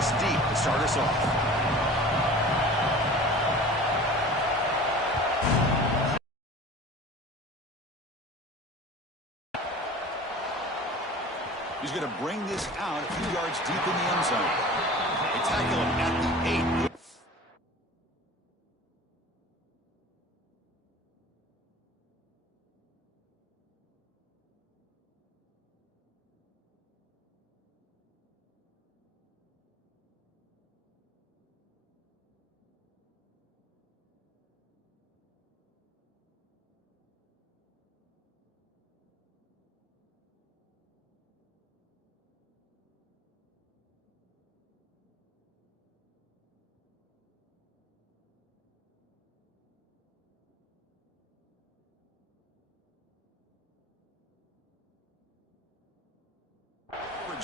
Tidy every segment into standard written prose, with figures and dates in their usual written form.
this deep to start us off. He's going to bring this out a few yards deep in the end zone. They tackle him at the 8.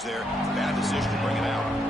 There, bad decision to bring it out.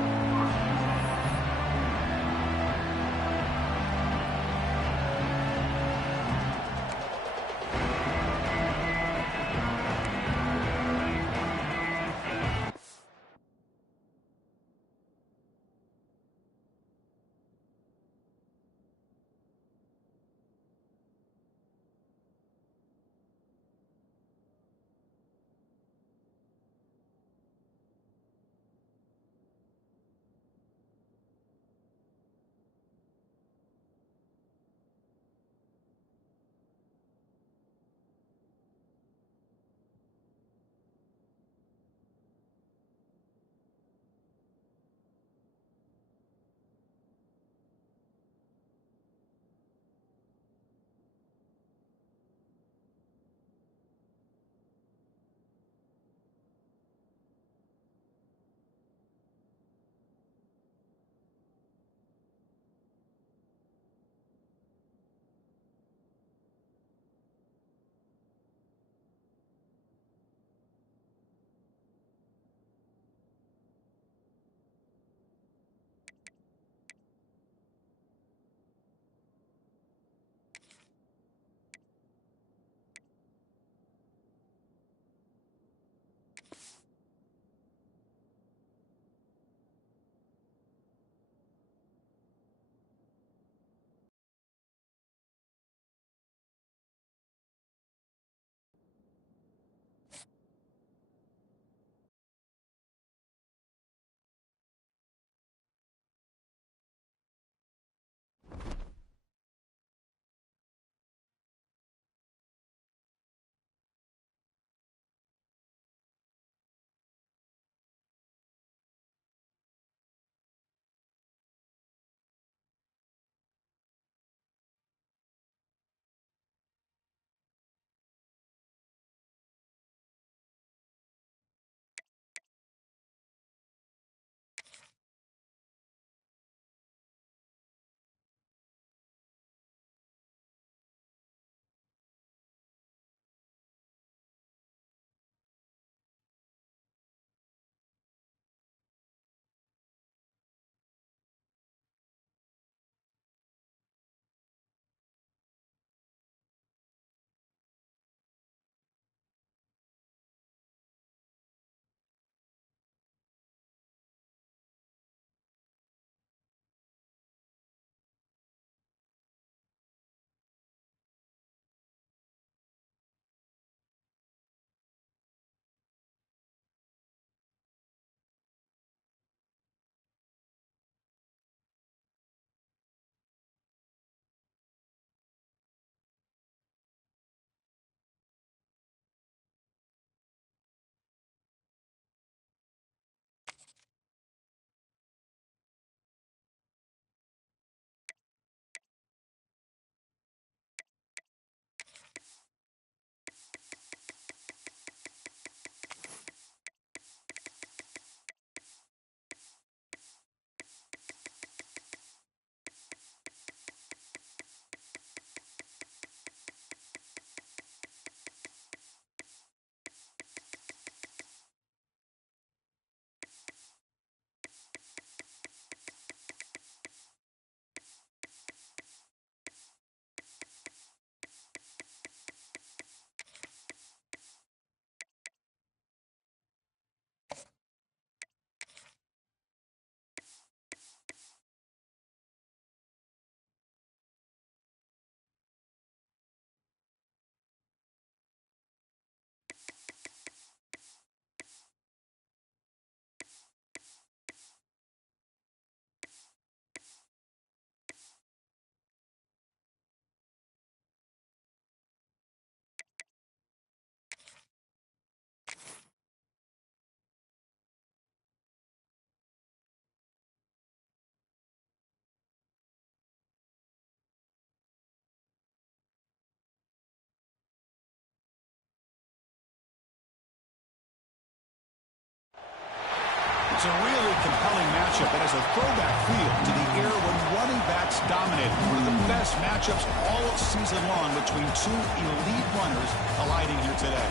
It's a really compelling matchup that has a throwback feel to the era when running backs dominated. One of the best matchups all of season long between two elite runners colliding here today.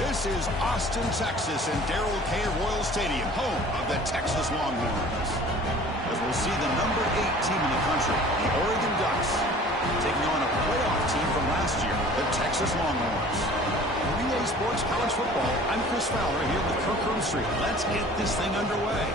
This is Austin, Texas, and Darrell K. Royal Stadium, home of the Texas Longhorns. As we'll see the number 8 team in the country, the Oregon Ducks, taking on a playoff team from last year, the Texas Longhorns. For EA Sports College Football, I'm Chris Fowler here with Kirk Street. Let's get this thing underway.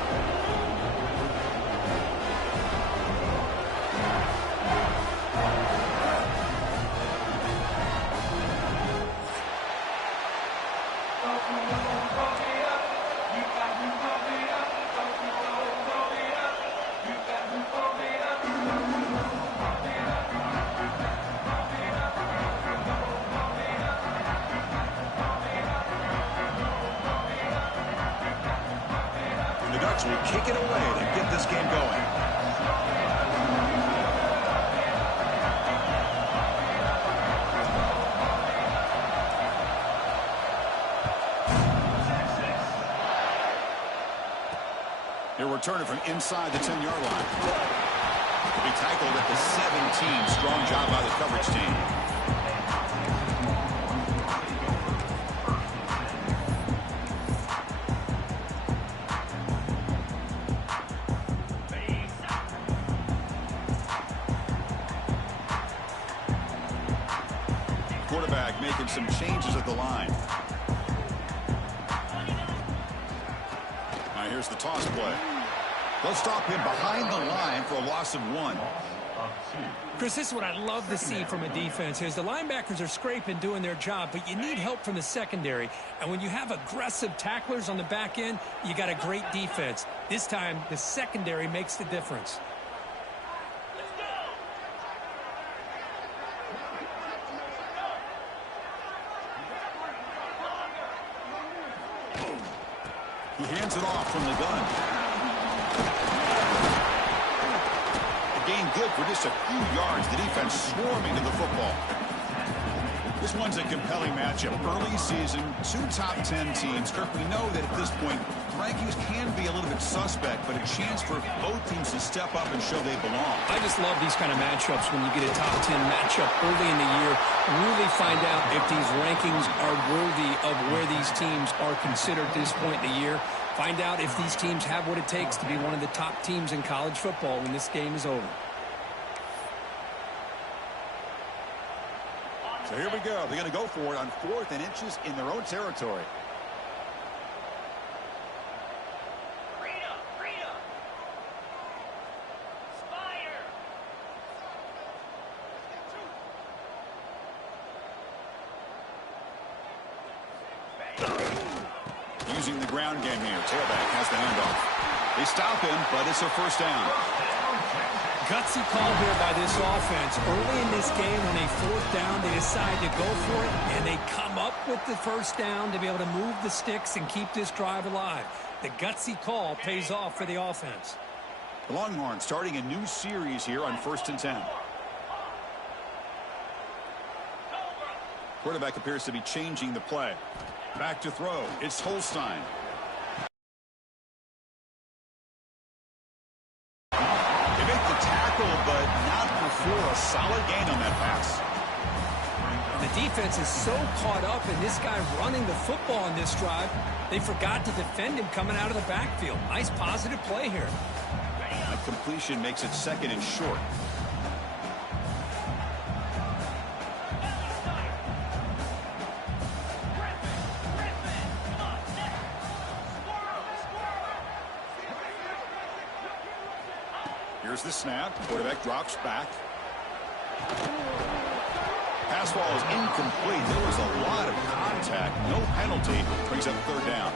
Will kick it away to get this game going. He'll return it from inside the 10-yard line. He'll be tackled at the 17. Strong job by the coverage team. Quarterback making some changes at the line. Now here's the toss play. They'll stop him behind the line for a loss of 1. Chris, this is what I love to see from a defense is the linebackers are scraping, doing their job, but you need help from the secondary. And when you have aggressive tacklers on the back end, you got a great defense. This time, the secondary makes the difference. He hands it off from the gun. A gain good for just a few yards. The defense swarming to the football. This one's a compelling matchup. Early season, 2 top 10 teams. Kirk, we know that at this point, rankings can be a little bit suspect, but a chance for both teams to step up and show they belong. I just love these kind of matchups when you get a top 10 matchup early in the year. Really find out if these rankings are worthy of where these teams are considered at this point in the year. Find out if these teams have what it takes to be one of the top teams in college football when this game is over. So here we go. They're going to go for it on 4th and inches in their own territory. Using the ground game here. Tailback has the handoff. They stop him, but it's a first down. Gutsy call here by this offense. Early in this game, on a 4th down, they decide to go for it, and they come up with the first down to be able to move the sticks and keep this drive alive. The gutsy call pays off for the offense. The Longhorns starting a new series here on 1st and 10. Quarterback appears to be changing the play. Back to throw. It's Holstein. They make the tackle, but not before a solid gain on that pass. The defense is so caught up in this guy running the football in this drive, they forgot to defend him coming out of the backfield. Nice positive play here. That completion makes it 2nd and short. Here's the snap. Quarterback drops back. Pass ball is incomplete. There was a lot of contact. No penalty. Brings up 3rd down.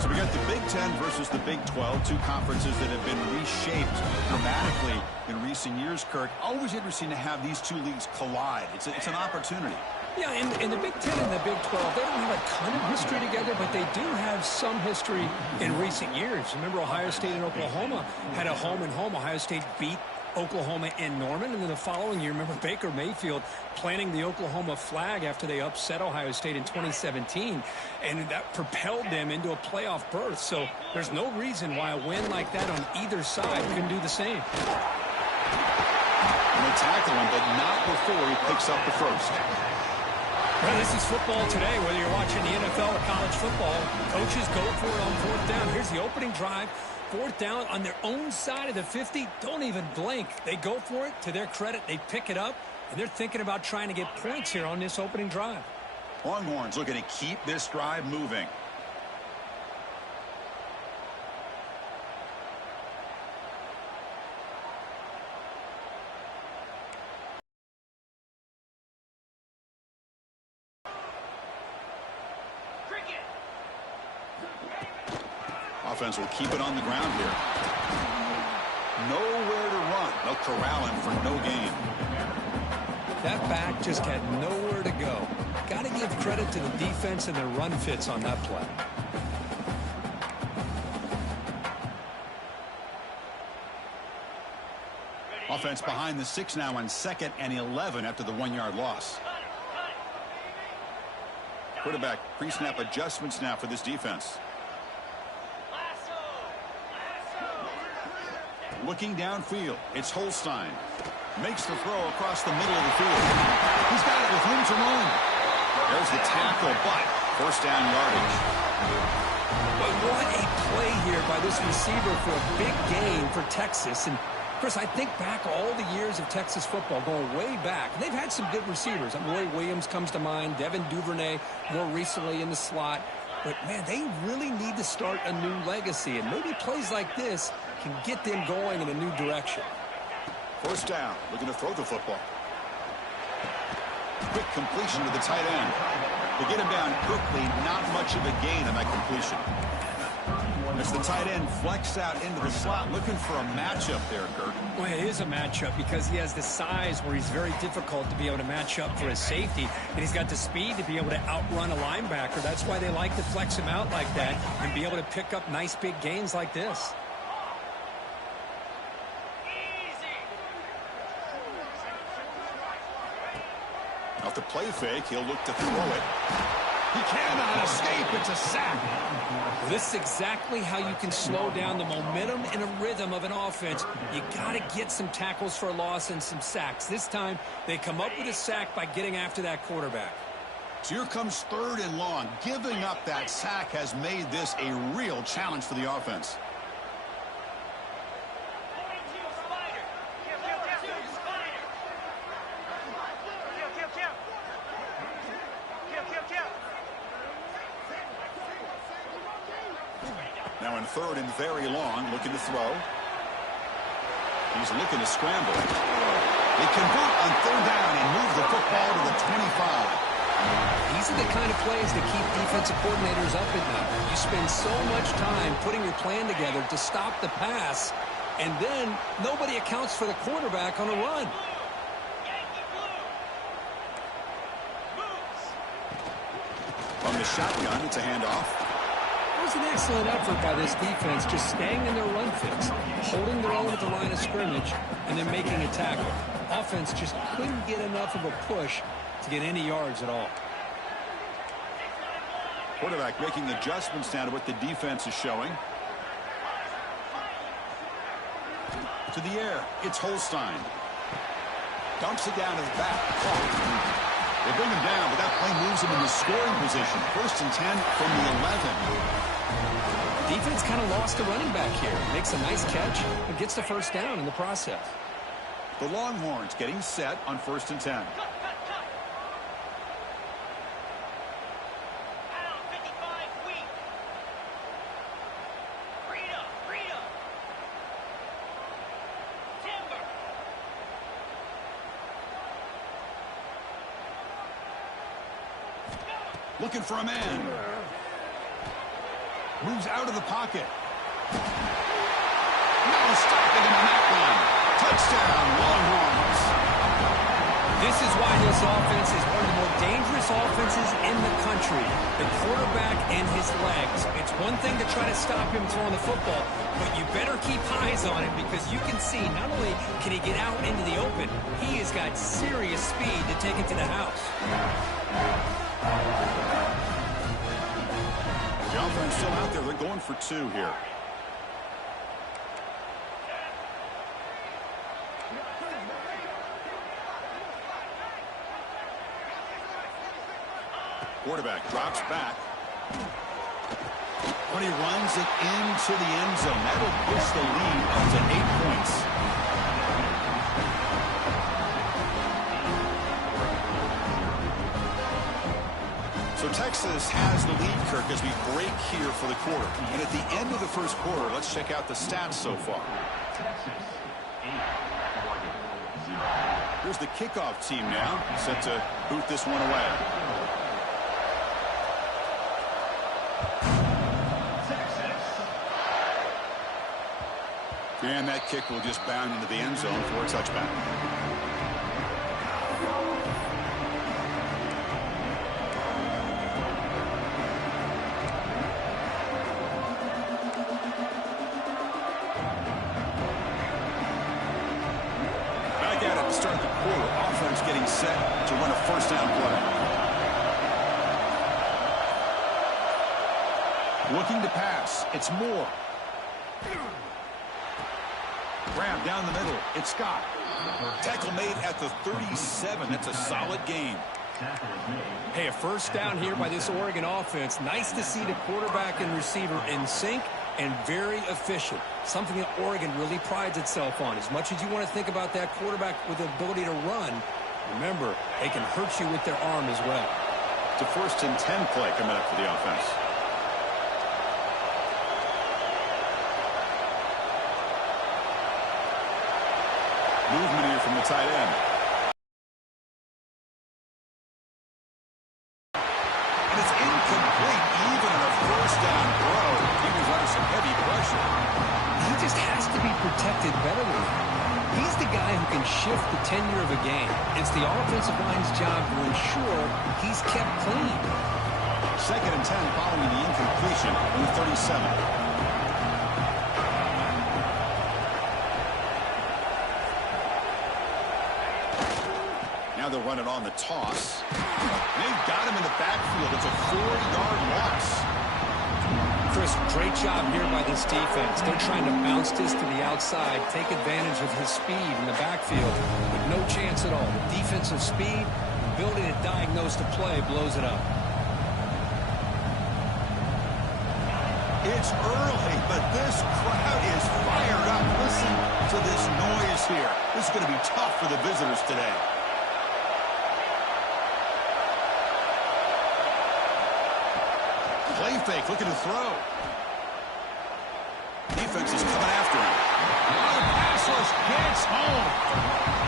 So we got the Big Ten versus the Big 12, 2 conferences that have been reshaped dramatically in recent years, Kirk. Always interesting to have these 2 leagues collide. It's an opportunity. Yeah, in the Big Ten and the Big 12, they don't have a ton of history together, but they do have some history in recent years. Remember, Ohio State and Oklahoma had a home and home. Ohio State beat Oklahoma and Norman. And then the following year, remember Baker Mayfield planting the Oklahoma flag after they upset Ohio State in 2017. And that propelled them into a playoff berth. So there's no reason why a win like that on either side couldn't do the same. And they tackle him, but not before he picks up the first. Well, this is football today, whether you're watching the NFL or college football. Coaches go for it on fourth down. Here's the opening drive. Fourth down on their own side of the 50. Don't even blink. They go for it. To their credit, they pick it up, and they're thinking about trying to get points here on this opening drive. Longhorns looking to keep this drive moving. Offense will keep it on the ground here. Nowhere to run. They'll corral him for no gain. That back just had nowhere to go. Got to give credit to the defense and their run fits on that play. Offense behind the 6 now on 2nd and 11 after the 1-yard loss. Quarterback pre-snap adjustments now for this defense. Looking downfield, it's Holstein. Makes the throw across the middle of the field. He's got it with room to run. There's the tackle, but first down yardage. But what a play here by this receiver for a big gain for Texas. And Chris, I think back all the years of Texas football, going way back. And they've had some good receivers. Roy Williams comes to mind, Devin Duvernay more recently in the slot. But, man, they really need to start a new legacy. And maybe plays like this can get them going in a new direction. First down, looking to throw the football. Quick completion to the tight end. They get him down quickly, not much of a gain on that completion. As the tight end flexed out into the slot, looking for a matchup there, Kurt. Well, it is a matchup because he has the size where he's very difficult to be able to match up for his safety, and he's got the speed to be able to outrun a linebacker. That's why they like to flex him out like that and be able to pick up nice big gains like this. Off the play fake, he'll look to throw it. He cannot escape. It's a sack. This is exactly how you can slow down the momentum and a rhythm of an offense. You got to get some tackles for a loss and some sacks. This time, they come up with a sack by getting after that quarterback. So here comes 3rd and long. Giving up that sack has made this a real challenge for the offense. Now in 3rd and very long, looking to throw. He's looking to scramble. They convert on 3rd down and move the football to the 25. These are the kind of plays that keep defensive coordinators up at night. You spend so much time putting your plan together to stop the pass, and then nobody accounts for the quarterback on a run. From the shotgun, it's a handoff. It was an excellent effort by this defense, just staying in their run fits, holding their own at the line of scrimmage, and then making a tackle. Offense just couldn't get enough of a push to get any yards at all. Quarterback making adjustments now to what the defense is showing. To the air, it's Holstein. Dumps it down to the back. They bring him down, but that play moves him into scoring position. 1st and 10 from the 11. Defense kind of lost a running back here. Makes a nice catch and gets the first down in the process. The Longhorns getting set on 1st and 10. Looking for a man. Moves out of the pocket. No stopping him on that one. Touchdown, Longhorns. This is why this offense is one of the more dangerous offenses in the country. The quarterback and his legs. It's one thing to try to stop him throwing the football, but you better keep eyes on him because you can see not only can he get out into the open, he has got serious speed to take it to the house. The offense still out there. They're going for 2 here. Quarterback drops back. When he runs it into the end zone, that'll push the lead up to 8 points. So Texas has the lead, Kirk, as we break here for the quarter. And at the end of the first quarter, let's check out the stats so far. Here's the kickoff team now, set to boot this one away. And that kick will just bound into the end zone for a touchback. Back at it to start the quarter. Offense getting set to run a first down play. Looking to pass. It's Moore. Grab down the middle. It's Scott. Tackle made at the 37. That's a solid gain. Hey, a first down here by this Oregon offense. Nice to see the quarterback and receiver in sync and very efficient. Something that Oregon really prides itself on. As much as you want to think about that quarterback with the ability to run, remember, they can hurt you with their arm as well. It's a 1st and 10 play coming up for the offense. Movement here from the tight end. And it's incomplete, even on a first down throw. He was under some heavy pressure. He just has to be protected better than that. He's the guy who can shift the tenure of a game. It's the offensive line's job to ensure he's kept clean. 2nd and 10 following the incompletion on the 37. Now they'll run it on the toss. They've got him in the backfield. It's a 4-yard loss. Chris, great job here by this defense. They're trying to bounce this to the outside, take advantage of his speed in the backfield, but no chance at all. The defensive speed, ability to diagnose the play, blows it up. It's early, but this crowd is fired up. Listen to this noise here. This is going to be tough for the visitors today. Play fake, looking to throw. Defense is coming after him. Pass rush gets home.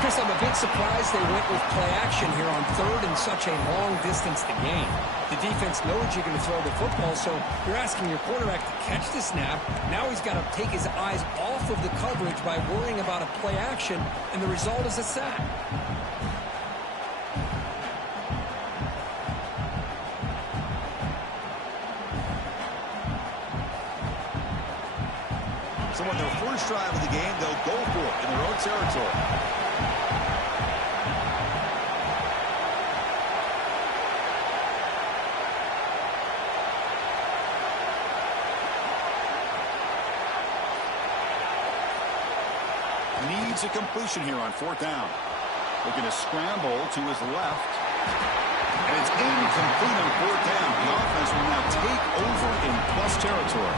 Chris, I'm a bit surprised they went with play action here on 3rd and such a long distance to gain. The defense knows you're going to throw the football, so you're asking your quarterback to catch the snap. Now he's got to take his eyes off of the coverage by worrying about a play action, and the result is a sack. So on their first drive of the game, they'll go for it in their own territory. Needs a completion here on 4th down. Looking to scramble to his left. And it's incomplete on 4th down. The offense will now take over in plus territory.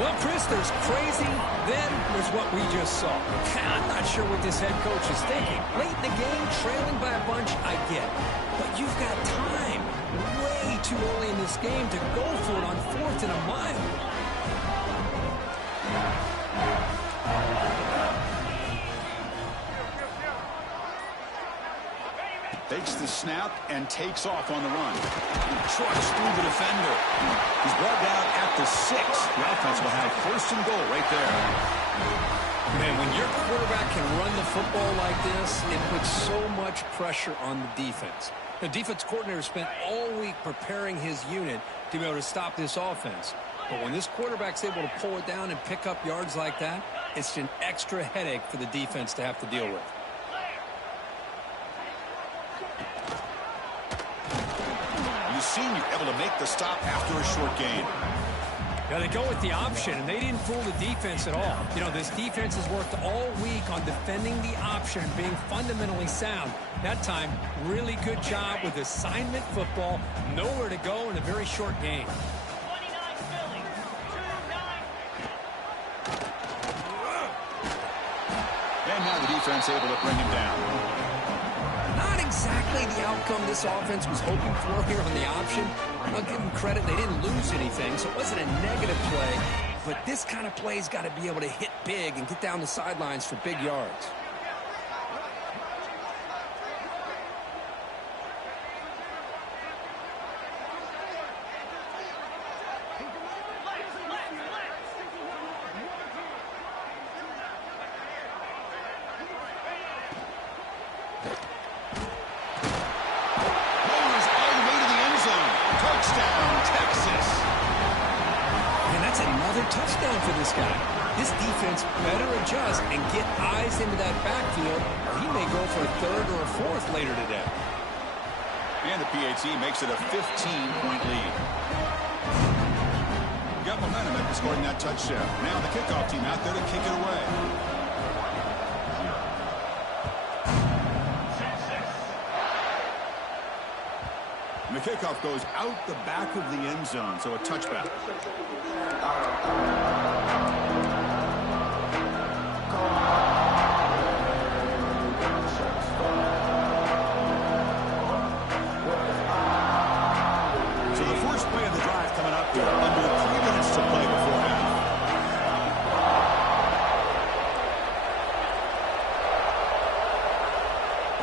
Well, Chris, there's crazy, then there's what we just saw. I'm not sure what this head coach is thinking. Late in the game, trailing by a bunch, I get. But you've got time, way too early in this game to go for it on 4th and a mile. Takes the snap and takes off on the run. Trucks through the defender. He's brought down at the 6. The offense will have first and goal right there. Man, when your quarterback can run the football like this, it puts so much pressure on the defense. The defense coordinator spent all week preparing his unit to be able to stop this offense. But when this quarterback's able to pull it down and pick up yards like that, it's an extra headache for the defense to have to deal with. You senior able to make the stop after a short gain. Yeah, they go with the option, and they didn't fool the defense at all. You know, this defense has worked all week on defending the option, being fundamentally sound. That time, really good job with assignment football. Nowhere to go in a very short game. And now the defense able to bring him down. Not exactly the outcome this offense was hoping for here on the option. I'll give them credit. They didn't lose anything, so it wasn't a negative play. But this kind of play's got to be able to hit big and get down the sidelines for big yards. Touchdown for this guy. This defense better adjust and get eyes into that backfield, or he may go for a third or a fourth later today. And the PAT makes it a 15-point lead. Got momentum after scoring that touchdown. Now the kickoff team out there to kick it away. And the kickoff goes out the back of the end zone, so a touchback. So the first play of the drive coming up here. Under 3 minutes to play before half.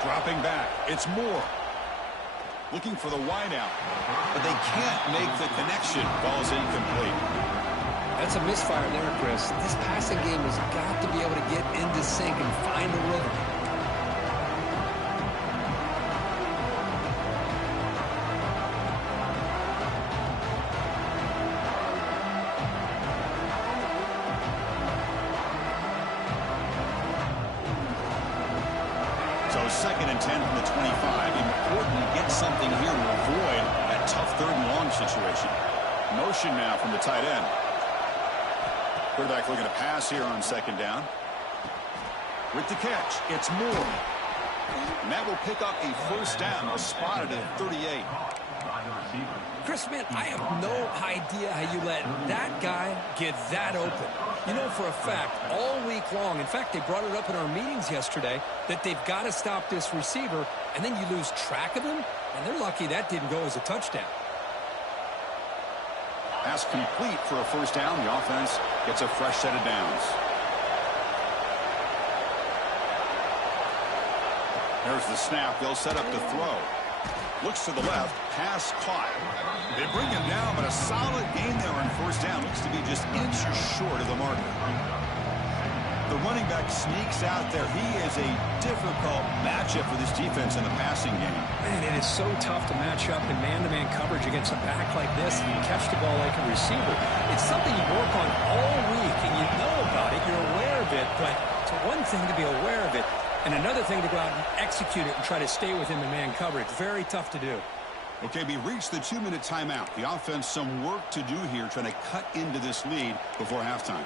Dropping back. It's Moore. Looking for the wideout, but they can't make the connection. Ball's incomplete. That's a misfire there, Chris. This passing game has got to be able to get into sync and find a rhythm. So 2nd and 10 from the 25. Important to get something here to avoid that tough 3rd and long situation. Motion now from the tight end. Quarterback looking to pass here on 2nd down. With the catch, it's Moore. And that will pick up a first down. They'll spot it at 38. Chris, man, I have no idea how you let that guy get that open. You know for a fact, all week long, in fact, they brought it up in our meetings yesterday, that they've got to stop this receiver, and then you lose track of him, and they're lucky that didn't go as a touchdown. Pass complete for a first down. The offense gets a fresh set of downs. There's the snap. They'll set up the throw. Looks to the left. Pass caught. They bring him down, but a solid gain there on first down. Looks to be just inches short of the marker. The running back sneaks out there. He is a difficult matchup for this defense in the passing game. Man, it is so tough to match up in man-to-man coverage against a back like this and you catch the ball like a receiver. It's something you work on all week, and you know about it. You're aware of it, but it's one thing to be aware of it, and another thing to go out and execute it and try to stay within the man coverage. Very tough to do. Okay, we reached the 2-minute timeout. The offense some work to do here, trying to cut into this lead before halftime.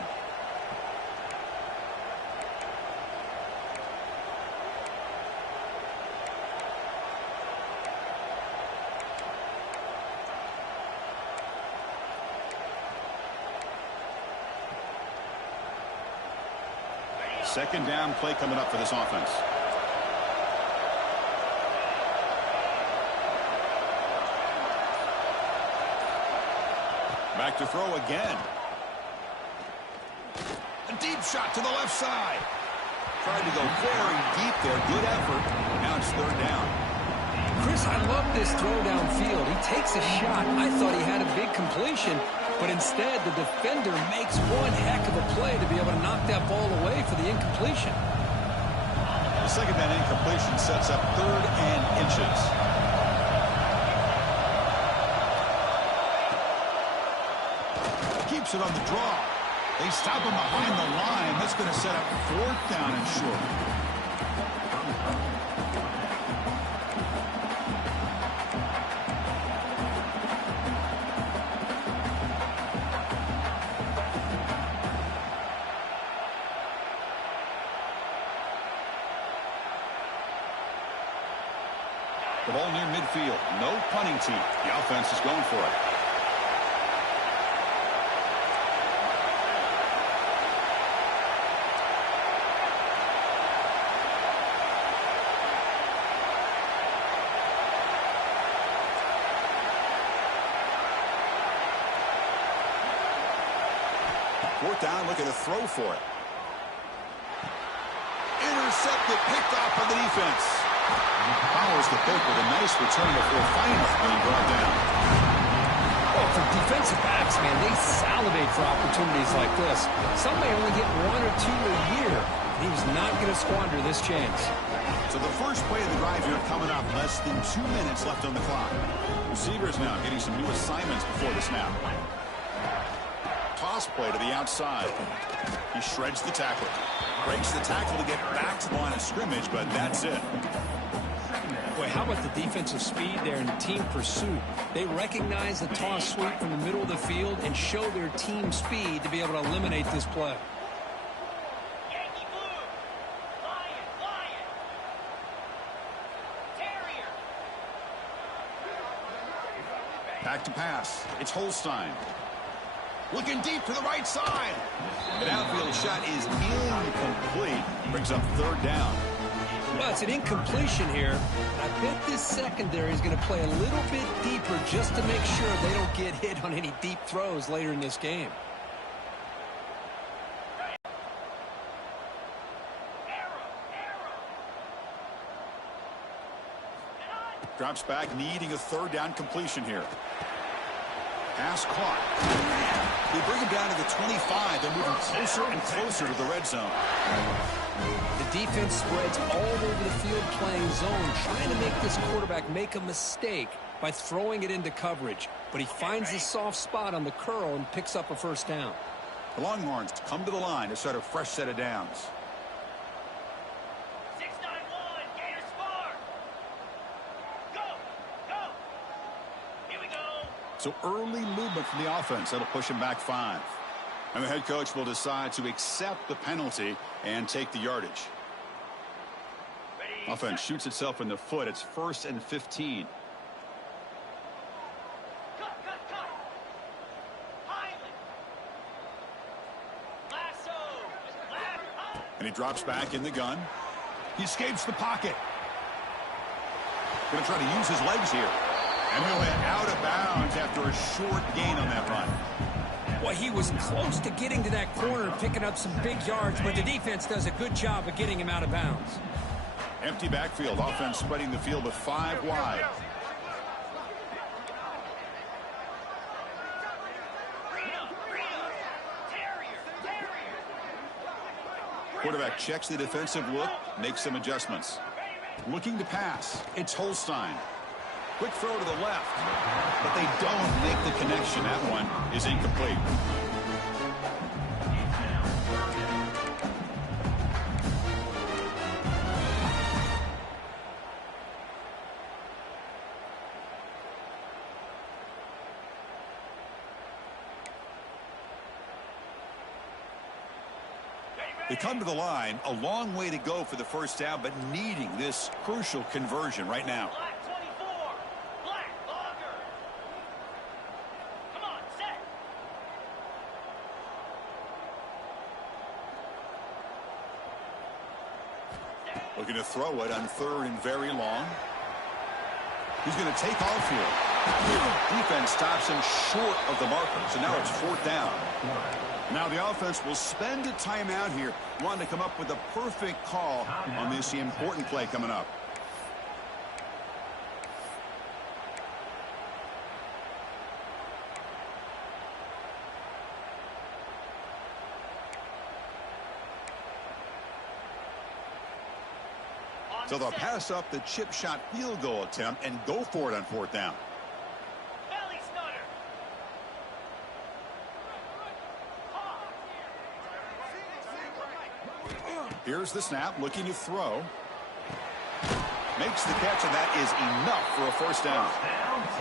Second down play coming up for this offense. Back to throw again. A deep shot to the left side. Tried to go very deep there. Good effort. Now it's 3rd down. Chris, I love this throw downfield. He takes a shot. I thought he had a big completion, but instead the defender makes one heck of a play to be able to knock that ball away for the incompletion. The second down incompletion sets up 3rd and inches. Keeps it on the draw. They stop him behind the line. That's going to set up 4th down and short. The ball near midfield. No punting team. The offense is going for it. Fourth down, looking to throw for it. Intercepted, picked off by the defense. Follows the pick with a nice return before finally being brought down. Well, for defensive backs, man, they salivate for opportunities like this. Some may only get 1 or 2 a year. He was not going to squander this chance. So the first play of the drive here coming up. Less than 2 minutes left on the clock. Receivers now getting some new assignments before the snap. Toss play to the outside. He shreds the tackle. Breaks the tackle to get back to the line of scrimmage, but that's it. Boy, how about the defensive speed there in team pursuit? They recognize the toss sweep from the middle of the field and show their team speed to be able to eliminate this play. Back to pass. It's Holstein. Looking deep to the right side. An outfield shot is incomplete. Brings up 3rd down. Well, it's an incompletion here. I bet this secondary is going to play a little bit deeper just to make sure they don't get hit on any deep throws later in this game. Drops back, needing a 3rd down completion here. Pass caught. They bring him down to the 25 and moving closer and closer to the red zone. The defense spreads all over the field playing zone, trying to make this quarterback make a mistake by throwing it into coverage. But he finds the soft spot on the curl and picks up a 1st down. The Longhorns come to the line to start a fresh set of downs. So early movement from the offense. That'll push him back 5. And the head coach will decide to accept the penalty and take the yardage. Offense shoots itself in the foot. It's 1st and 15. And he drops back in the gun. He escapes the pocket. Going to try to use his legs here. And he'll head out of bounds after a short gain on that run. Well, he was close to getting to that corner and picking up some big yards, but the defense does a good job of getting him out of bounds. Empty backfield. Offense spreading the field with 5 wide. Quarterback checks the defensive look, makes some adjustments. Looking to pass. It's Holstein. Quick throw to the left, but they don't make the connection. That one is incomplete. They come to the line, a long way to go for the 1st down, but needing this crucial conversion right now. Looking to throw it on 3rd and very long. He's going to take off here. Defense stops him short of the marker, so now it's 4th down. Now the offense will spend a timeout here, wanting to come up with a perfect call on this important play coming up. So they'll pass up the chip shot field goal attempt and go for it on 4th down. Here's the snap, looking to throw. Makes the catch, and that is enough for a 1st down.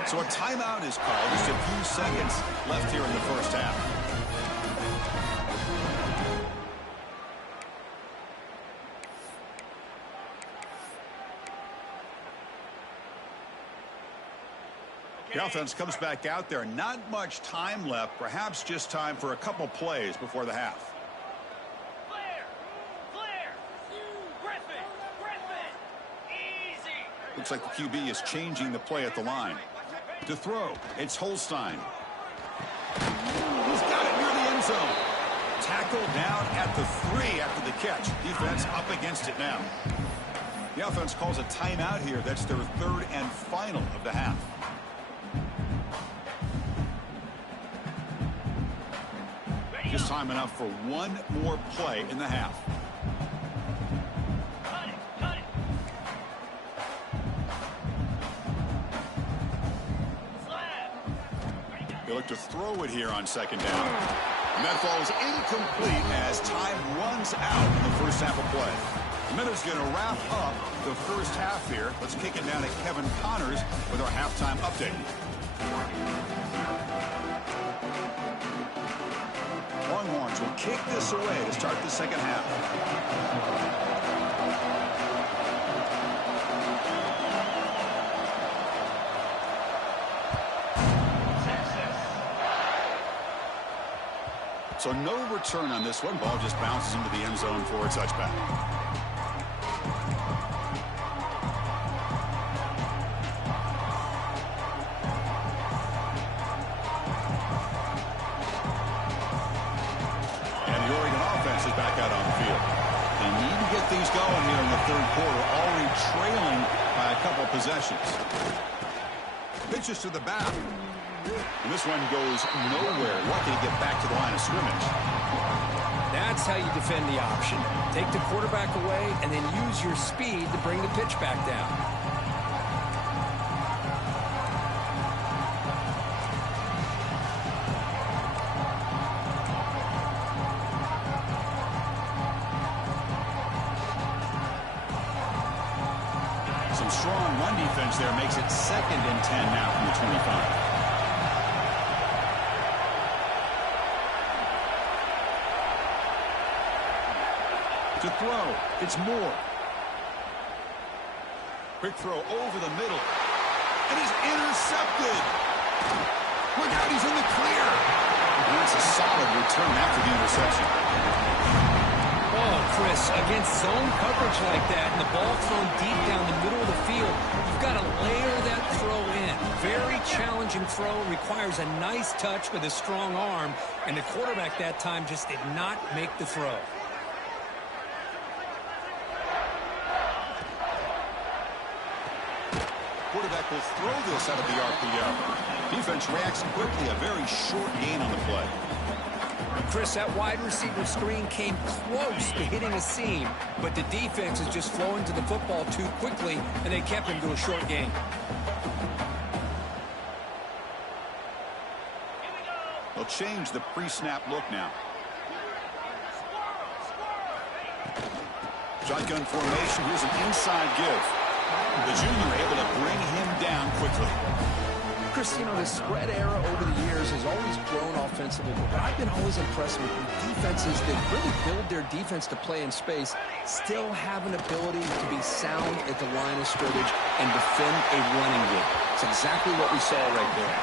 So a timeout is called. Just a few seconds left here in the 1st half. The offense comes back out there. Not much time left. Perhaps just time for a couple plays before the half. Looks like the QB is changing the play at the line. To throw, it's Holstein. He's got it near the end zone. Tackled down at the 3 after the catch. Defense up against it now. The offense calls a timeout here. That's their 3rd and final of the half. Just time enough for one more play in the half. They look to throw it here on 2nd down. And that falls incomplete as time runs out in the 1st half of play. The Miners going to wrap up the 1st half here. Let's kick it down to Kevin Connors with our halftime update. Longhorns will kick this away to start the 2nd half. So no return on this one. Ball just bounces into the end zone for a touchback. And the Oregon offense is back out on the field. They need to get things going here in the 3rd quarter, already trailing by a couple possessions. Pitches to the back. And this one goes nowhere. Lucky to get back to the line of scrimmage. That's how you defend the option. Take the quarterback away and then use your speed to bring the pitch back down. Some strong run defense there makes it 2nd and 10 now from the 25. To throw, it's Moore. Quick throw over the middle. And he's intercepted. Look out, he's in the clear. And that's a solid return after the interception. Oh, Chris, against zone coverage like that and the ball thrown deep down the middle of the field, you've got to layer that throw in. Very challenging throw, requires a nice touch with a strong arm, and the quarterback that time just did not make the throw. Quarterback will throw this out of the RPO. Defense reacts quickly, a very short gain on the play. Chris, that wide receiver screen came close to hitting a seam, but the defense is just flowing to the football too quickly, and they kept him to a short gain. They'll change the pre-snap look now. Shotgun formation, here's an inside give. The junior able to bring him down quickly. Chris, you know, the spread era over the years has always grown offensively, but I've been always impressed with defenses that really build their defense to play in space, still have an ability to be sound at the line of scrimmage and defend a running game. It's exactly what we saw right there.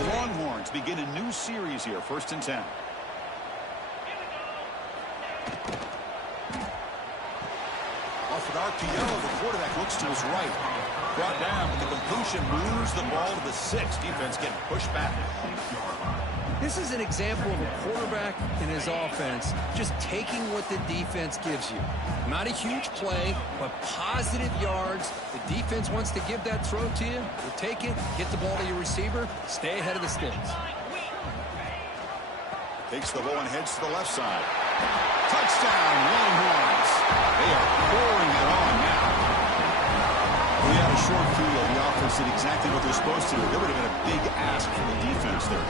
The Longhorns begin a new series here, 1st and 10. Off an RPO, the quarterback looks to his right. Brought down, but the completion moves the ball to the 6. Defense getting pushed back. This is an example of a quarterback in his offense just taking what the defense gives you. Not a huge play, but positive yards. The defense wants to give that throw to you. You take it, get the ball to your receiver, stay ahead of the sticks. Takes the ball and heads to the left side. Touchdown, Longhorns. They are pouring it on now. We had a short field. The offense did exactly what they're supposed to do. That would have been a big ask for the defense there.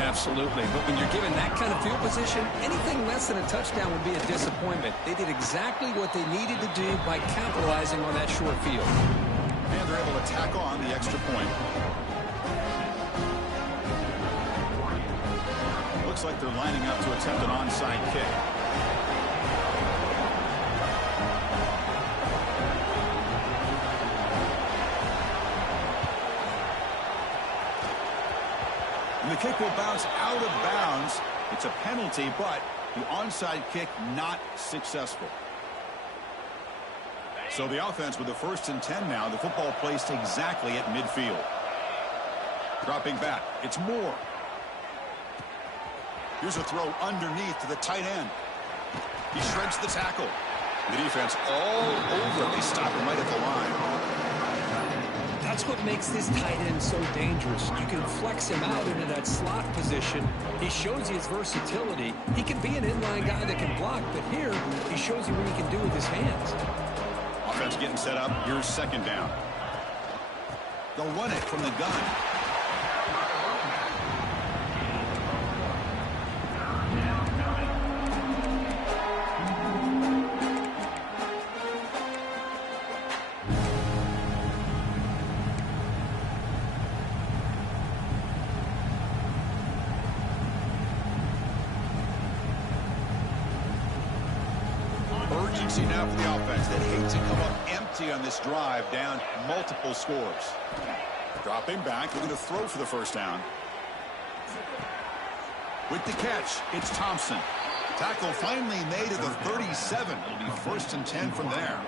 Absolutely. But when you're given that kind of field position, anything less than a touchdown would be a disappointment. They did exactly what they needed to do by capitalizing on that short field. And they're able to tack on the extra point. Looks like they're lining up to attempt an onside kick. And the kick will bounce out of bounds. It's a penalty, but the onside kick not successful. So the offense with the 1st and 10 now. The football placed exactly at midfield. Dropping back. It's Moore. Here's a throw underneath to the tight end. He shreds the tackle. The defense all over it. They stop him right at the line. That's what makes this tight end so dangerous. You can flex him out into that slot position. He shows you his versatility. He can be an inline guy that can block, but here he shows you what he can do with his hands. Offense getting set up. Here's 2nd down. They'll run it from the gun. Urgency now for the offense that hates to come up empty on this drive, down multiple scores. Dropping back, looking to throw for the 1st down. With the catch, it's Thompson. Tackle finally made at the 37. It'll be 1st and 10 from there.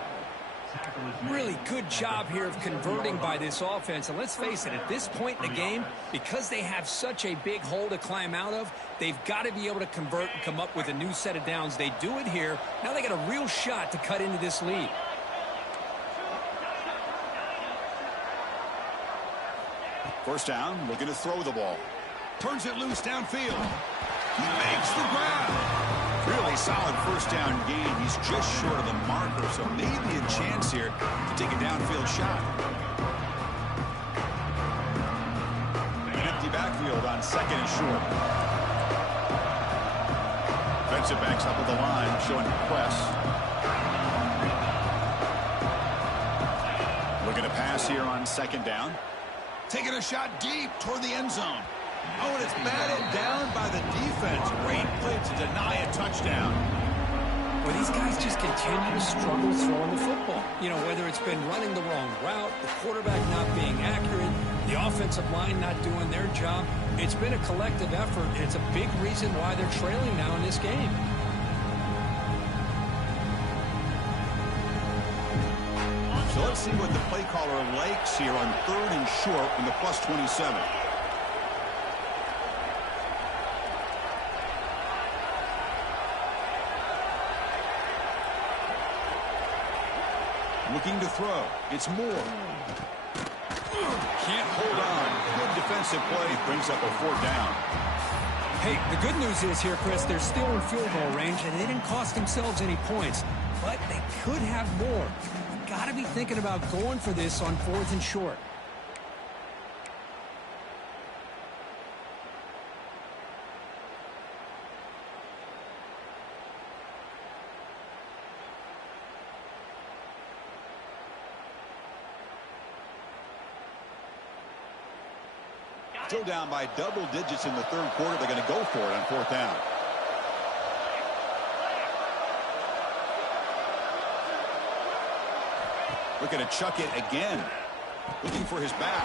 Really good job here of converting by this offense. And let's face it, at this point in the game, because they have such a big hole to climb out of, they've got to be able to convert and come up with a new set of downs. They do it here. Now they got a real shot to cut into this lead. First down, looking to throw the ball. Turns it loose downfield. He makes the grab. Really solid 1st down gain. He's just short of the marker, so maybe a chance here to take a downfield shot. An empty backfield on 2nd and short. Defensive backs up at the line, showing requests. Looking to pass here on 2nd down. Taking a shot deep toward the end zone. Oh, and it's batted down by the defense. Great play to deny a touchdown. Well, these guys just continue to struggle throwing the football. You know, whether it's been running the wrong route, the quarterback not being accurate, the offensive line not doing their job. It's been a collective effort, and it's a big reason why they're trailing now in this game. So let's see what the play caller likes here on 3rd and short in the +27. Looking to throw. It's Moore. Can't hold on. Good defensive play. Brings up a 4th down. Hey, the good news is here, Chris, they're still in field goal range, and they didn't cost themselves any points. But they could have more. You've got to be thinking about going for this on 4th and short. Still down by double digits in the 3rd quarter. They're going to go for it on 4th down. Looking to chuck it again. Looking for his back.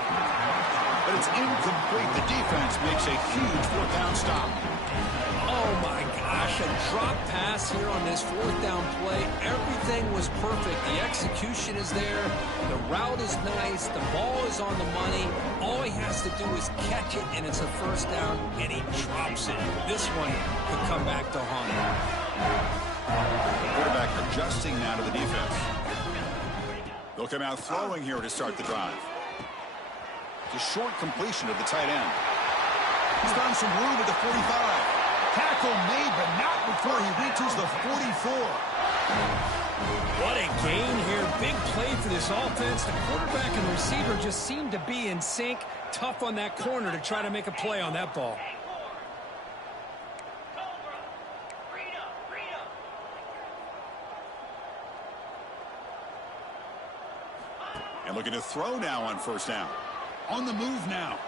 But it's incomplete. The defense makes a huge 4th down stop. Oh, my gosh. A drop pass here on this 4th down play. Everything was perfect. The execution is there. The route is nice. The ball is on the money. All he has to do is catch it, and it's a 1st down, and he drops it. This one could come back to haunt him. The quarterback adjusting now to the defense. They'll come out throwing here to start the drive. It's a short completion of the tight end. He's found some room at the 45. Tackle. Tackle made, but not before he reaches the 44. What a gain here. Big play for this offense. The quarterback and the receiver just seem to be in sync. Tough on that corner to try to make a play on that ball. And looking to throw now on first down. On the move now.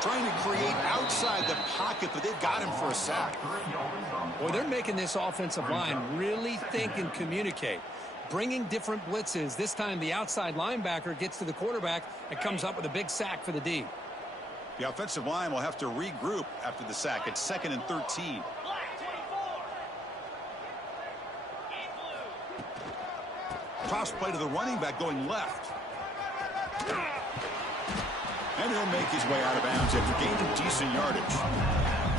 Trying to create outside the pocket, but they've got him for a sack. Well, they're making this offensive line really think and communicate. Bringing different blitzes. This time the outside linebacker gets to the quarterback and comes up with a big sack for the D. The offensive line will have to regroup after the sack. It's 2nd and 13. Toss play to the running back going left. And he'll make his way out of bounds after gaining decent yardage.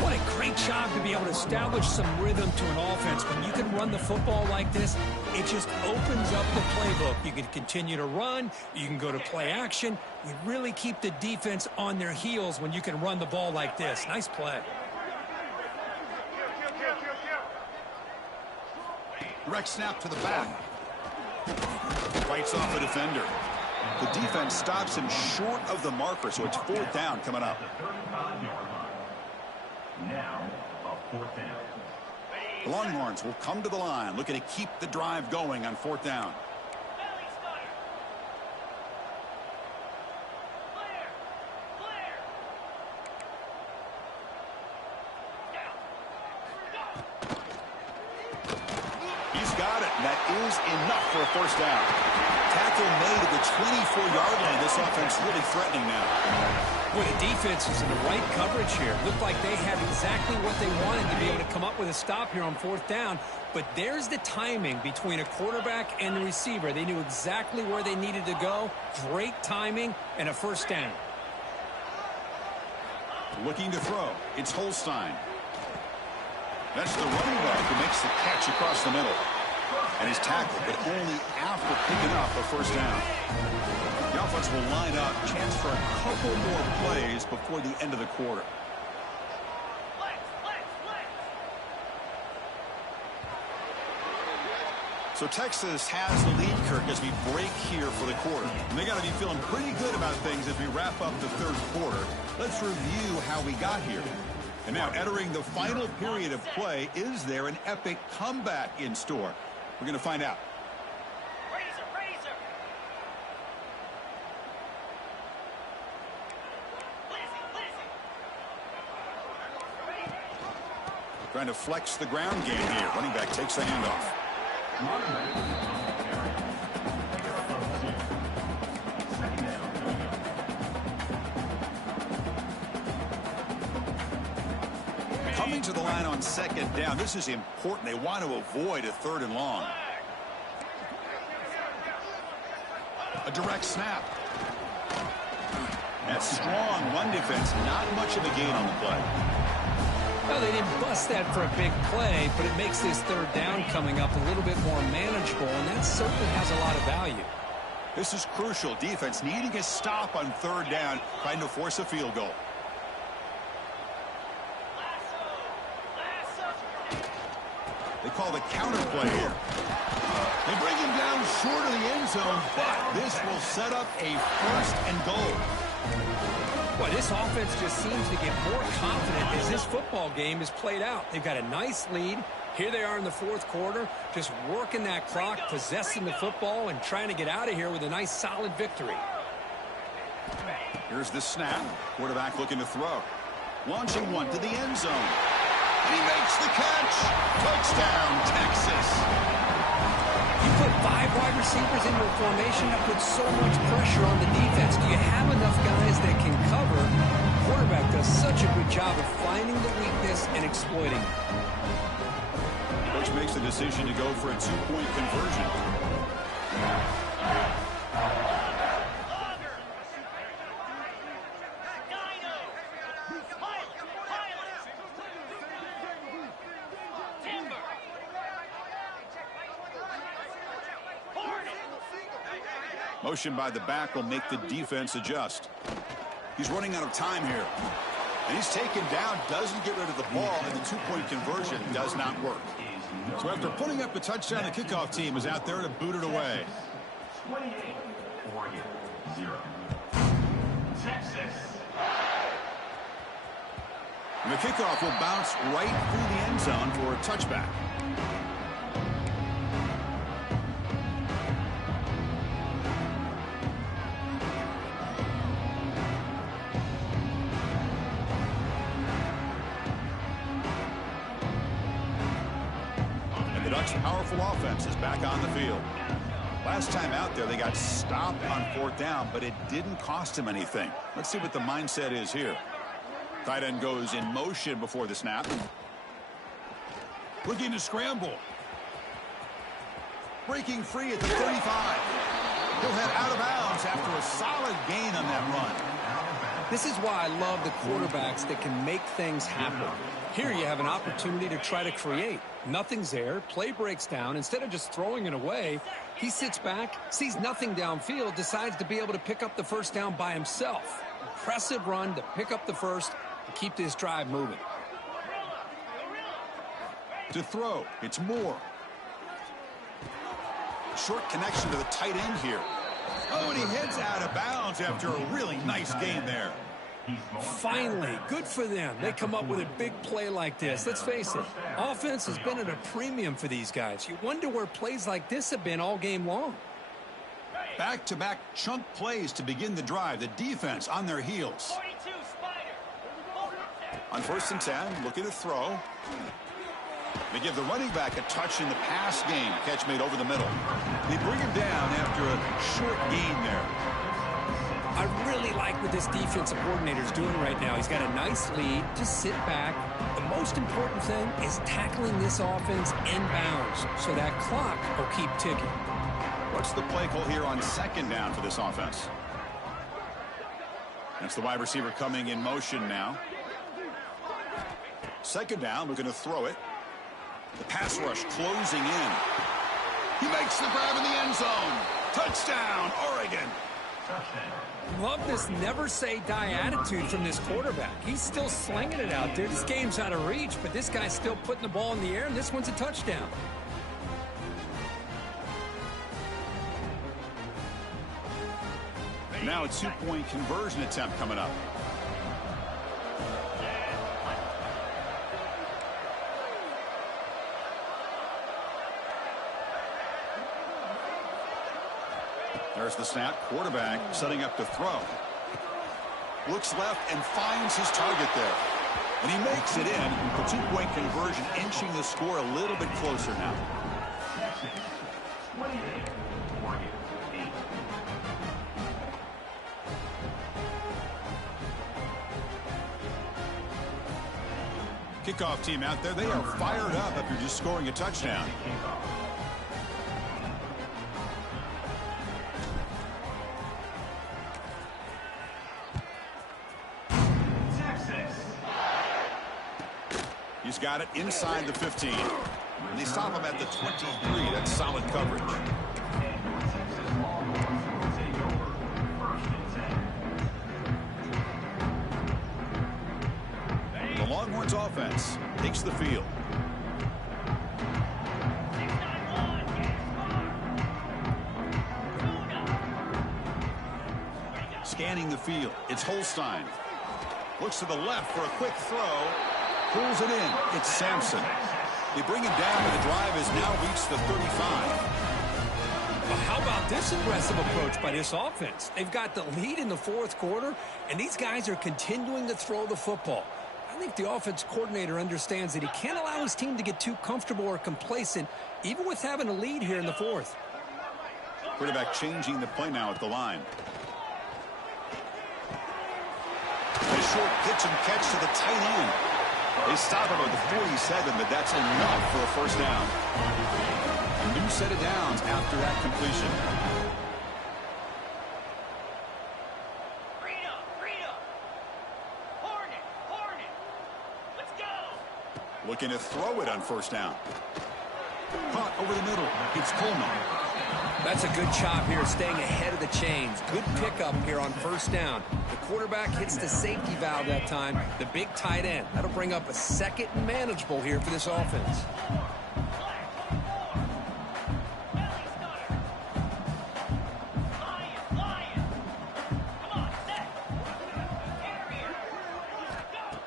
What a great job to be able to establish some rhythm to an offense. When you can run the football like this, it just opens up the playbook. You can continue to run. You can go to play action. You really keep the defense on their heels when you can run the ball like this. Nice play. Direct snap to the back. Fights off a defender. The defense stops him short of the marker, so it's 4th down coming up. Now, a 4th down. The Longhorns will come to the line, looking to keep the drive going on 4th down. He's got it, and that is enough for a 1st down. Tackle made at the 24-yard line. This offense really threatening now. Boy, the defense is in the right coverage here. Looked like they had exactly what they wanted to be able to come up with a stop here on 4th down. But there's the timing between a quarterback and the receiver. They knew exactly where they needed to go. Great timing and a 1st down. Looking to throw. It's Holstein. That's the running back who makes the catch across the middle. And he's tackled, but only after picking up a 1st down. The offense will line up. Chance for a couple more plays before the end of the quarter. So Texas has the lead, Kirk, as we break here for the quarter. And they got to be feeling pretty good about things as we wrap up the 3rd quarter. Let's review how we got here. And now entering the final period of play, is there an epic comeback in store? We're going to find out. Trying to flex the ground game here. Running back takes the handoff. Coming to the line on 2nd down. This is important. They want to avoid a 3rd and long. A direct snap. That strong run defense. Not much of a gain on the play. Well, they didn't bust that for a big play, but it makes this 3rd down coming up a little bit more manageable, and that certainly has a lot of value. This is crucial. Defense needing a stop on 3rd down, trying to force a field goal. They call the counter play here. They bring him down short of the end zone, but this will set up a 1st and goal. Boy, this offense just seems to get more confident as this football game is played out. They've got a nice lead. Here they are in the 4th quarter, just working that clock, possessing the football, and trying to get out of here with a nice, solid victory. Here's the snap. Quarterback looking to throw. Launching one to the end zone. And he makes the catch. Touchdown, Texas. You put 5 wide receivers into a formation, that puts so much pressure on the defense. Do you have enough guys that can cover? The quarterback does such a good job of finding the weakness and exploiting it. Coach makes the decision to go for a 2-point conversion. Motion by the back will make the defense adjust. He's running out of time here. And he's taken down, doesn't get rid of the ball, and the two-point conversion does not work. So after putting up a touchdown, the kickoff team is out there to boot it away. 28, Oregon, 0. Texas. And the kickoff will bounce right through the end zone for a touchback. The Ducks' powerful offense is back on the field. Last time out there, they got stopped on 4th down, but it didn't cost them anything. Let's see what the mindset is here. Tight end goes in motion before the snap. Looking to scramble. Breaking free at the 35. He'll head out of bounds after a solid gain on that run. This is why I love the quarterbacks that can make things happen. Here you have an opportunity to try to create. Nothing's there. Play breaks down. Instead of just throwing it away, he sits back, sees nothing downfield, decides to be able to pick up the first down by himself. Impressive run to pick up the first and keep this drive moving. To throw, it's Moore. Short connection to the tight end here. Oh, and he heads out of bounds after a really nice gain there. Finally, good for them. They come up with a big play like this. Let's face it, offense has been at a premium for these guys. You wonder where plays like this have been all game long. Back-to-back chunk plays to begin the drive. The defense on their heels. On 1st and 10, looking to throw. They give the running back a touch in the pass game. Catch made over the middle. They bring him down after a short gain there. I really like what this defensive coordinator is doing right now. He's got a nice lead. Just sit back. The most important thing is tackling this offense inbounds so that clock will keep ticking. What's the play call here on 2nd down for this offense? That's the wide receiver coming in motion now. 2nd down, looking to throw it. The pass rush closing in. He makes the grab in the end zone. Touchdown, Oregon. Love this never say die attitude from this quarterback. He's still slinging it out there. This game's out of reach, but this guy's still putting the ball in the air, and this one's a touchdown. Now a two-point conversion attempt coming up. There's the snap. Quarterback setting up to throw. Looks left and finds his target there. And he makes it in. The two-point conversion inching the score a little bit closer now. Kickoff team out there. They are fired up after just scoring a touchdown. He's got it inside the 15. And they stop him at the 23. That's solid coverage. The Longhorns offense takes the field. Scanning the field. It's Holstein. Looks to the left for a quick throw. Pulls it in. It's Sampson. They bring him down, and the drive has now reached the 35. Well, how about this aggressive approach by this offense? They've got the lead in the 4th quarter, and these guys are continuing to throw the football. I think the offense coordinator understands that he can't allow his team to get too comfortable or complacent, even with having a lead here in the 4th. Quarterback changing the play now at the line. A short pitch and catch to the tight end. They stop him at the 47, but that's enough for a first down. A new set of downs after that completion. Hornet. Let's go. Looking to throw it on 1st down. Caught over the middle. It's Coleman. That's a good chop here, staying ahead of the chains. Good pickup here on first down. The quarterback hits the safety valve that time, the big tight end. That'll bring up a second and manageable here for this offense.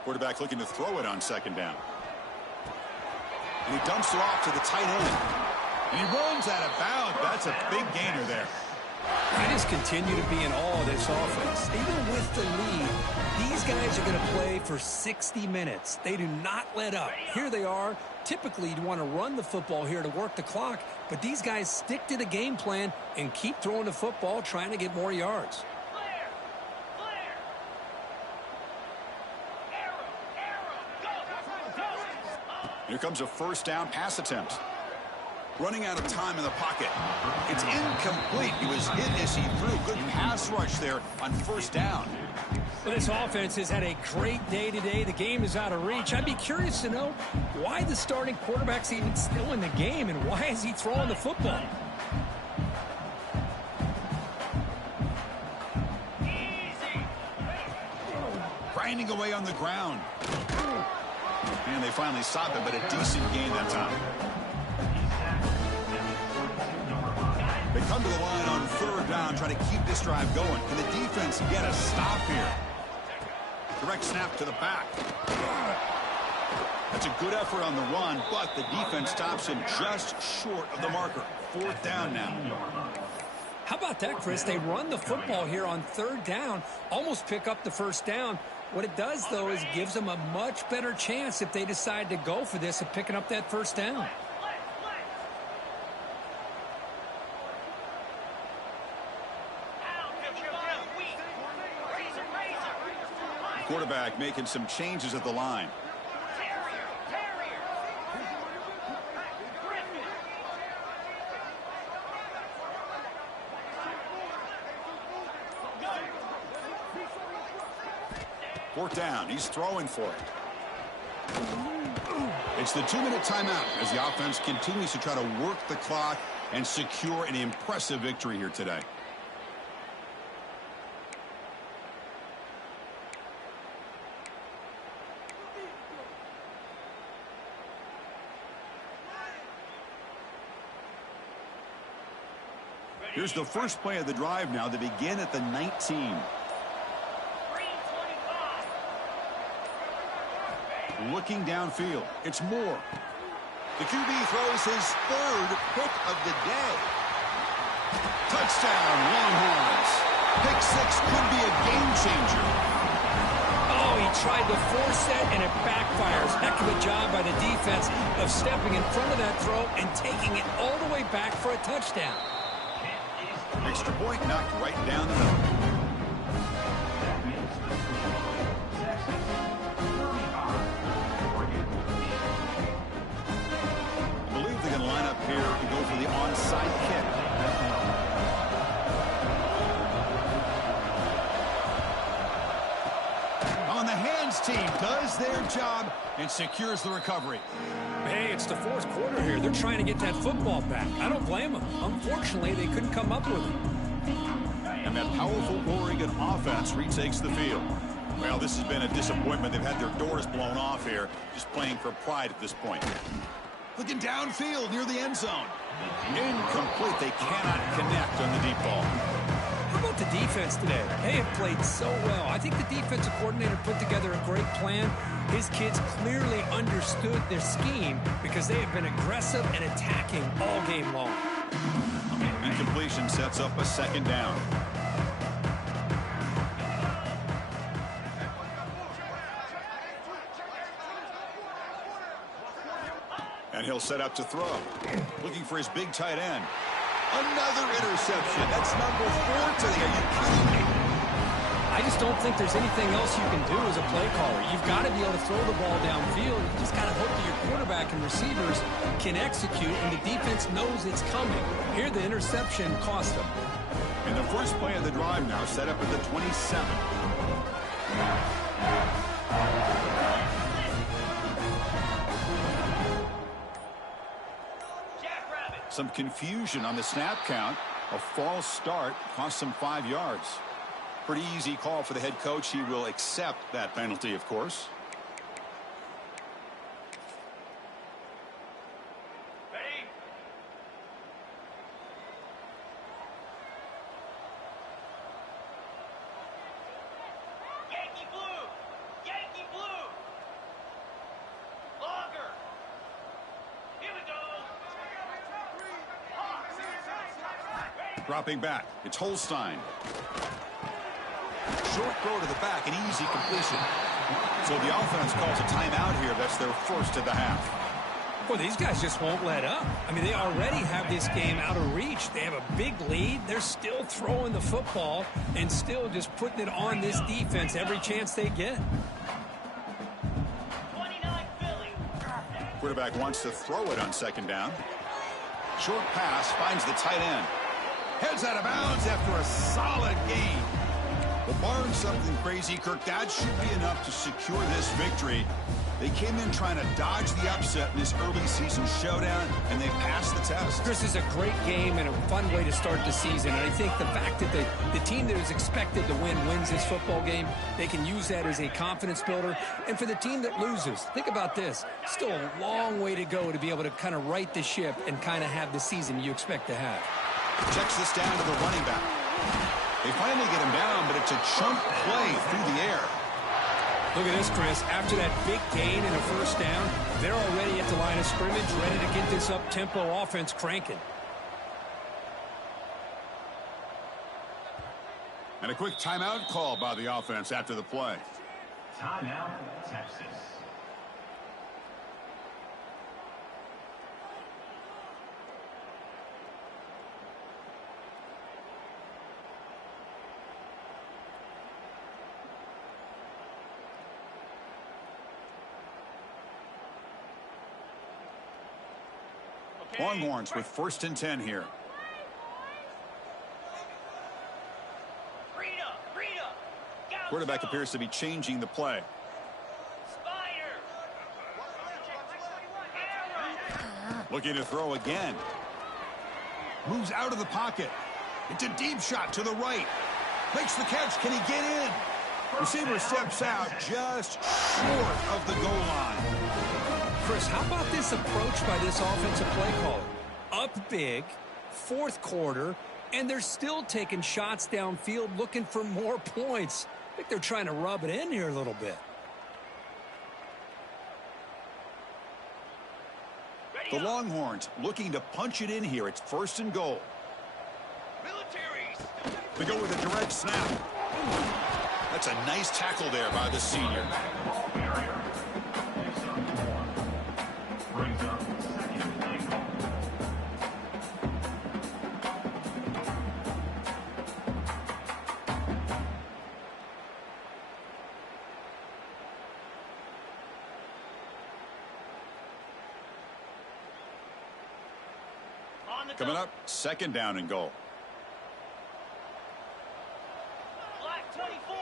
Quarterback looking to throw it on second down. And he dumps it off to the tight end. And he runs out of bounds. That's a big gainer there. I just continue to be in awe of this offense. Even with the lead, these guys are going to play for 60 minutes. They do not let up. Here they are. Typically, you'd want to run the football here to work the clock, but these guys stick to the game plan and keep throwing the football, trying to get more yards. Here comes a first down pass attempt. Running out of time in the pocket. It's incomplete. He was hit as he threw. Good pass rush there on first down. Well, this offense has had a great day today. The game is out of reach. I'd be curious to know why the starting quarterback's even still in the game and why is he throwing the football? Grinding away on the ground. And they finally stopped it, but a decent gain that time. They come to the line on third down, trying to keep this drive going. Can the defense get a stop here? Direct snap to the back. That's a good effort on the run, but the defense stops him just short of the marker. Fourth down now. How about that, Chris? They run the football here on third down, almost pick up the first down. What it does, though, is gives them a much better chance if they decide to go for this of picking up that first down. Quarterback making some changes at the line. Fourth down. He's throwing for it. It's the 2-minute timeout as the offense continues to try to work the clock and secure an impressive victory here today. Here's the first play of the drive now. They begin at the 19. Looking downfield. It's Moore. The QB throws his third pick of the day. Touchdown, Longhorns. Pick six could be a game changer. Oh, he tried to force it, and it backfires. Heck of a job by the defense of stepping in front of that throw and taking it all the way back for a touchdown. Extra point knocked right down the middle. I believe they're going to line up here and go for the onside kick. On the hands team does their job and secures the recovery. Hey, it's the fourth quarter here. They're trying to get that football back. I don't blame them. Unfortunately, they couldn't come up with it. And that powerful Oregon offense retakes the field. Well, this has been a disappointment. They've had their doors blown off here, just playing for pride at this point. Looking downfield near the end zone. Incomplete. They cannot connect on the deep ball. How about the defense today? They have played so well. I think the defensive coordinator put together a great plan. His kids clearly understood their scheme because they have been aggressive and attacking all game long. Incompletion sets up a second down. And he'll set up to throw. Looking for his big tight end. Another interception. That's number 4 today. Are you kidding me? I just don't think there's anything else you can do as a play caller. You've got to be able to throw the ball downfield. You just got to hope that your quarterback and receivers can execute, and the defense knows it's coming. Here, the interception cost them. And the first play of the drive now set up at the 27. Some confusion on the snap count. A false start cost them 5 yards. Pretty easy call for the head coach. He will accept that penalty, of course. Ready? Yankee blue! Yankee blue! Longer! Here we go! Ready? Dropping back. It's Holstein. Short throw to the back, an easy completion. So the offense calls a timeout here. That's their first of the half. Well, these guys just won't let up. I mean, they already have this game out of reach. They have a big lead. They're still throwing the football and still just putting it on this defense every chance they get. 29 Philly. Quarterback wants to throw it on second down. Short pass finds the tight end. Heads out of bounds after a solid gain. Well, barring something crazy, Kirk, that should be enough to secure this victory. They came in trying to dodge the upset in this early season showdown, and they passed the test. This is a great game and a fun way to start the season. And I think the fact that the team that is expected to win wins this football game, they can use that as a confidence builder. And for the team that loses, think about this. Still a long way to go to be able to kind of right the ship and kind of have the season you expect to have. Checks this down to the running back. They finally get him down, but it's a chunk play through the air. Look at this, Chris. After that big gain and a first down, they're already at the line of scrimmage, ready to get this up-tempo offense cranking. And a quick timeout call by the offense after the play. Timeout, Texas. Longhorns with 1st and 10 here. Quarterback appears to be changing the play. Looking to throw again. Moves out of the pocket. It's a deep shot to the right. Makes the catch. Can he get in? Receiver steps out just short of the goal line. Chris, how about this approach by this offensive play caller? Up big, 4th quarter, and they're still taking shots downfield looking for more points. I think they're trying to rub it in here a little bit. The Longhorns looking to punch it in here. It's 1st and goal. They go with a direct snap. That's a nice tackle there by the senior. Brings up second and goal. Coming up, 2nd down and goal. Black 24.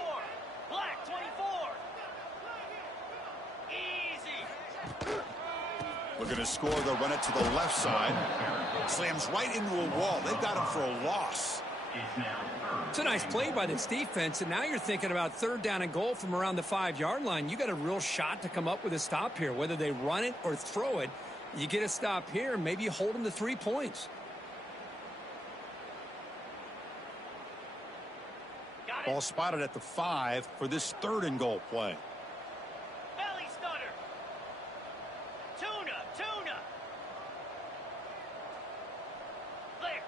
Black 24. Easy. Looking to score, they'll run it to the left side. Slams right into a wall. They've got him for a loss. It's a nice play by this defense, and now you're thinking about 3rd down and goal from around the 5-yard line. You got a real shot to come up with a stop here. Whether they run it or throw it, you get a stop here, and maybe you hold them to 3 points. Ball spotted at the 5 for this 3rd and goal play. Belly stutter. Tuna. Clear.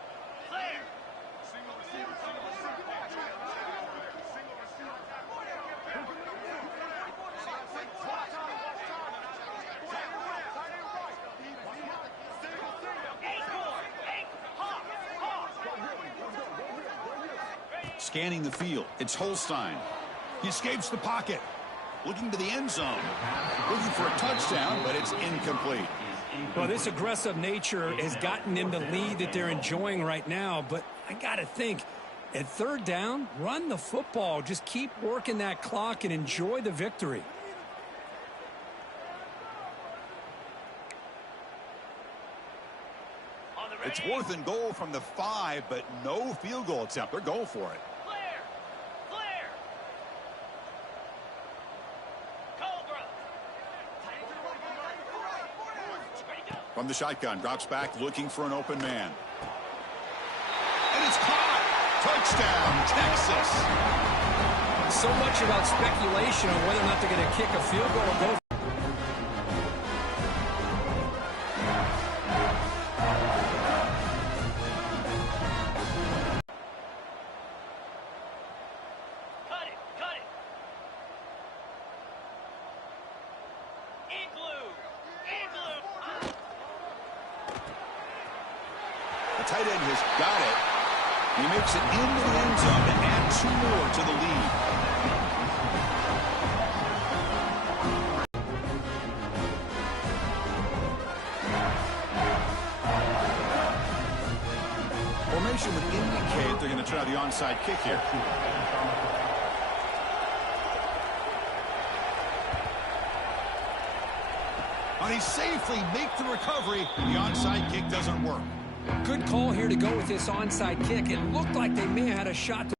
Scanning the field, it's Holstein. He escapes the pocket. Looking to the end zone. Looking for a touchdown, but it's incomplete. Well, this aggressive nature has gotten them the lead that they're enjoying right now, but I got to think, at 3rd down, run the football. Just keep working that clock and enjoy the victory. On the It's 4th and goal from the 5, but no field goal attempt. They're going for it. Clear. Clear. Cobra. Ready, go. From the shotgun, drops back, looking for an open man. And it's caught. Touchdown, Texas. So much about speculation on whether or not they're going to kick a field goal or go. Cut it. Cut it. Igloo. Igloo. The tight end has got it. He makes it into the end zone to add 2 more to the lead. Formation would indicate they're going to try the onside kick here. And he safely makes the recovery. The onside kick doesn't work. Good call here to go with this onside kick. It looked like they may have had a shot to.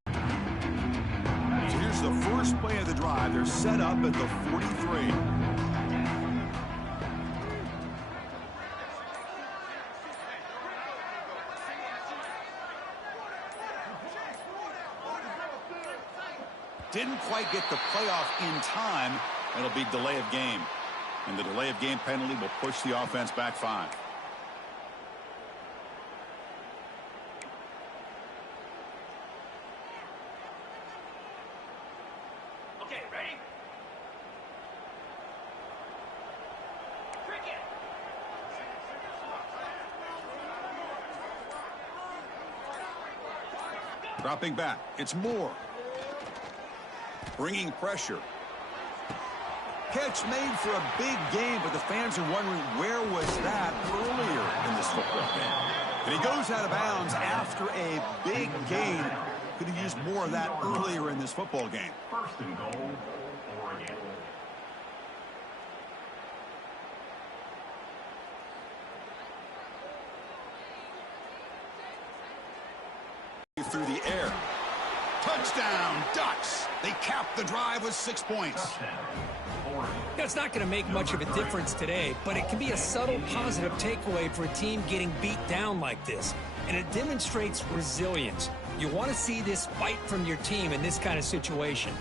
So here's the first play of the drive. They're set up at the 43. Didn't quite get the playoff in time. It'll be delay of game. And the delay of game penalty will push the offense back 5. Okay, ready? Cricket. Dropping back. It's Moore. Bringing pressure. Catch made for a big game, but the fans are wondering where was that earlier in this football game. And he goes out of bounds after a big gain. Could have used more of that earlier in this football game. 1st and goal, Oregon. Through the air. Touchdown, Ducks. They cap the drive with 6 points. It's not going to make much of a difference today, but it can be a subtle positive takeaway for a team getting beat down like this. And it demonstrates resilience. You want to see this fight from your team in this kind of situation.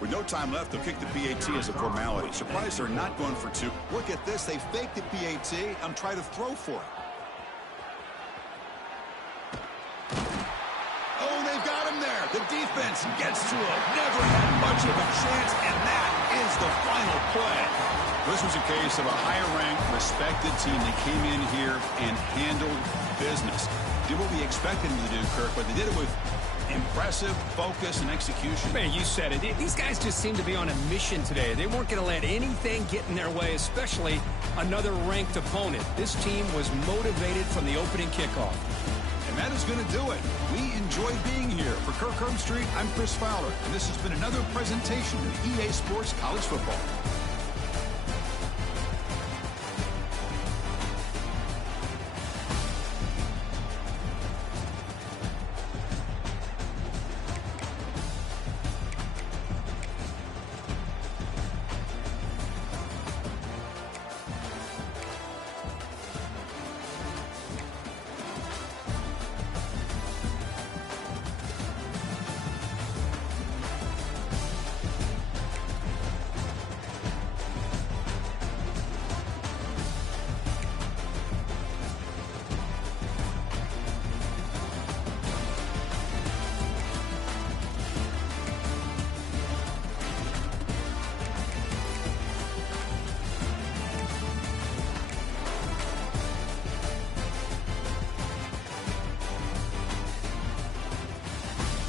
With no time left, they'll kick the PAT as a formality. Surprised they're not going for 2. Look at this. They fake the PAT and try to throw for it. Oh, they've got him there. The defense gets to him. Never had much of a chance, and that is the final play. This was a case of a higher-ranked, respected team that came in here and handled business. Did what we expected them to do, Kirk, but they did it with impressive focus and execution. Man, you said it. These guys just seem to be on a mission today. They weren't going to let anything get in their way, especially another ranked opponent. This team was motivated from the opening kickoff. And that is going to do it. We enjoyed being here. For Kirk Herbstreit, I'm Chris Fowler, and this has been another presentation of EA Sports College Football.